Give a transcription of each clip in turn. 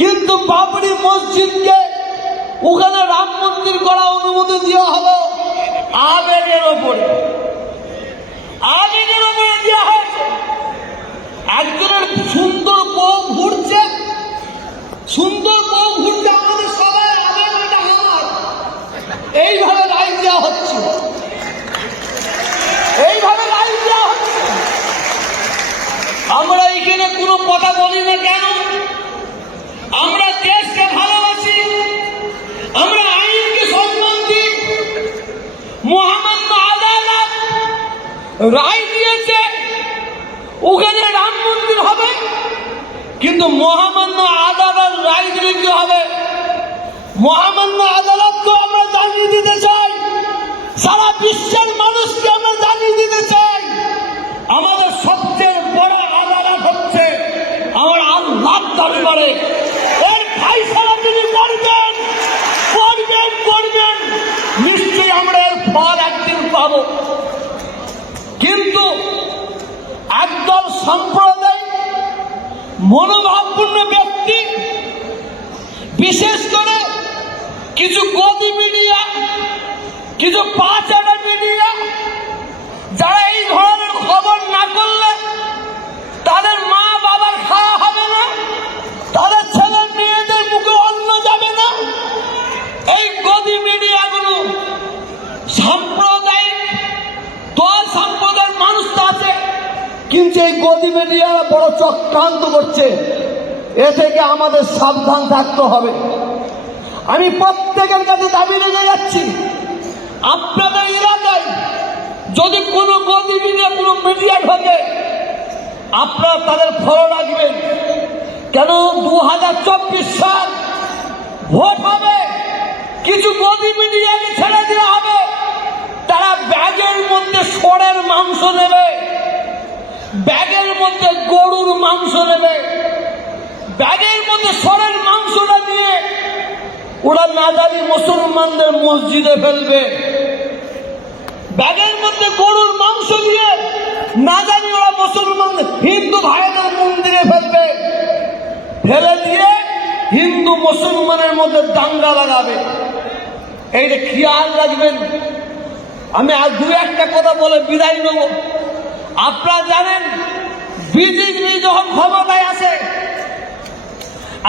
কিন্তু বাবরি মসজিদকে ওখানে রাম মন্দির করা অনুমতি দেওয়া হলো আবেগের ওপরে দেওয়া হয়েছে। একজনের সুন্দর বউ ঘুরছে, আমাদের সবাই আমার এইভাবে রায় দেওয়া হচ্ছে, আমরা এখানে কোনো কথা বলি না কেন? আমরা দেশকে ভালোবাসি, আমরা আইনকে সম্মান দিই। মহামান্য আদালত রায় দিয়েছে ওখানে রাম মন্দির হবে, কিন্তু মহামান্য আদালত রায় দিলে কি হবে? মহামান্য আদালতকে আমরা জানিয়ে দিতে চাই, সারা বিশ্বের মানুষকে আমরা জানিয়ে দিতে চাই, আমাদের সবচেয়ে বড় আদালত হচ্ছে আমার আল্লাহর দরবারে। এর ফায়সালা তিনি করবেন, নিশ্চয়ই আমরা এর ফল একদিন পাব। কিন্তু একদল সম্প্রদায় মনোভাবপূর্ণ ব্যক্তি, বিশেষ করে কিছু গদি মিডিয়া, কিছু পাঁচাটা মিডিয়া, যারা এই ধরনের খবর না করলে তাদের মা বাবার খাওয়া হবে না, তাদের ছেলে মেয়েদের মুখে অন্ন যাবে না। এই গদি মিডিয়াগুলো সাম্প্রদায়িক দল, সম্প্রদায়ের মানুষ তো আছে, কিন্তু এই গদি মিডিয়া বড় চক্রান্ত করছে। এ থেকে আমাদের সাবধান থাকতে হবে। আমি প্রত্যেকের কাছে দাবি রেখে যাচ্ছি, আপনাদের এলাকায় যদি কোনো গদি মিডিয়া, কোনো মিডিয়া ঢোকে, আপনারা তাদের ফলো রাখবেন। কেন 2024 সাল ভোট হবে, কিছু গদি মিডিয়াকে ছেড়ে দেওয়া হবে, তারা ব্যাগের মধ্যে ষড়ের মাংস নেবে, ব্যাগের মধ্যে গরুর মাংস নেবে, ব্যাগের মধ্যে ষড়ের মাংসটা নিয়ে ওরা না জানি মুসলমানদের মসজিদে ফেলবে, ব্যাগের মধ্যে গরুর মাংস দিয়ে না জানি ওরা মুসলমান হিন্দু ভাইদের মন্দিরে ফেলবে, ফেলে দিয়ে হিন্দু মুসলমানের মধ্যে দাঙ্গা লাগাবে। এইটা খেয়াল রাখবেন। আমি আর দু একটা কথা বলে বিদায় নেব। আপনারা জানেন বিজেপি যখন ক্ষমতায় আসে,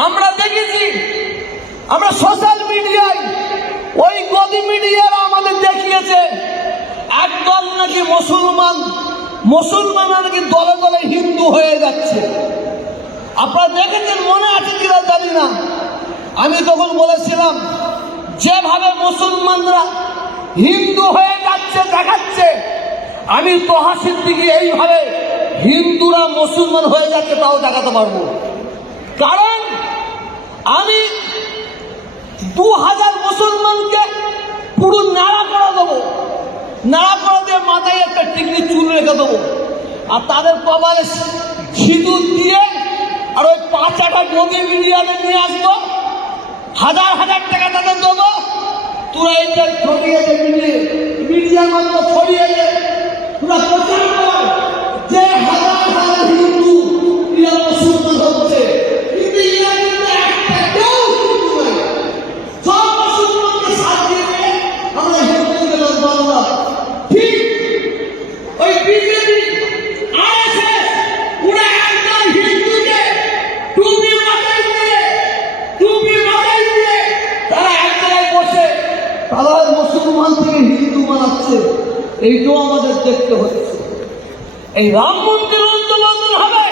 আমরা দেখেছি, আমরা সোশ্যাল মিডিয়ায় ওই গদি মিডিয়ারা আমাদের দেখিয়েছে একদল নাকি মুসলমানরা নাকি দলে দলে হিন্দু হয়ে যাচ্ছে। আপনারা দেখেছেন, মনে আছে কিনা জানি না। আমি তখন বলেছিলাম, যেভাবে মুসলমানরা হিন্দু হয়ে যাচ্ছে দেখাচ্ছে, আমি তোহা সিদ্দিকী এইভাবে হিন্দুরা মুসলমান হয়ে যাচ্ছে তাও দেখাতে পারবো। কারণ আমি 2000 মুসলমানকে পুরো নাড়া করে দেবো, নাড়া করে দিয়ে মাথায় একটা টিকলি চুল রেখে দেবো, আর তাদের কপালে সিঁদুর দিয়ে আর ওই 5-8টা গদি মিডিয়াতে নিয়ে আসবো, 1000 টাকা তাদের দেবো, তোরা এইটা ছড়িয়েছে মিডিয়ার মাধ্যমে ছড়িয়েছে, তোরা প্রচার কর যে হাজার হিন্দু এরা মুসলমান হচ্ছে, কিন্তু এরা কিন্তু একটা কেউ হিন্দু নয়। সব মুসলমানকে সাথ দিয়ে আমরা হিন্দুকে বাংলা ঠিক ওই বিজেপি আরএসএস ওরা একদম হিন্দুকে টুপি মাথায় দিয়ে তারা এক জায়গায় বসে তারা মুসলমান থেকে হিন্দু বানাচ্ছে। এইটাও আমাদের দেখতে হচ্ছে। এই রাম মন্দির উন্নয়ন হবে,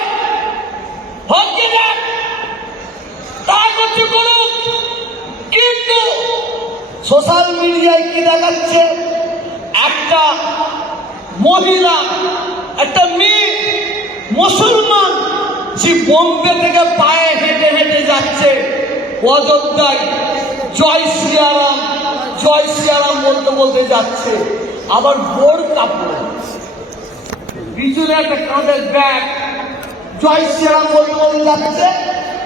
হচ্ছে না তা করছে করুক, কিন্তু সোশ্যাল মিডিয়ায় কি দেখাচ্ছে, একটা মহিলা, একটা মেয়ে মুসলমান, সে বোম্বে থেকে পায়ে হেঁটে হেঁটে যাচ্ছে অযোধ্যায়, জয় শ্রীরাম বলতে বলতে যাচ্ছে, আবার বোর কাপড়, পিছনে একটা কাঁধের ব্যাগ, জয় শ্রীরাম বলতে বলতে যাচ্ছে,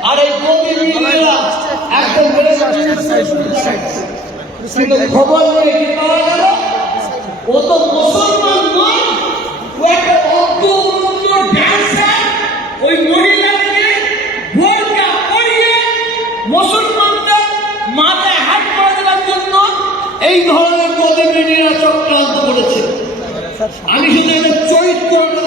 আর এই গদিরা একদম কিন্তু খবর নিয়ে কি পাওয়া গেল, ও তো মুসলমান নয়, ও একটা অর্থ ড্যান্সার। ওই মহিলাকে বোরকা পরিয়ে এই ধরনের গদি মিডিয়া চক্রান্ত করেছে। আমি শুধু এদের চরিত্রটা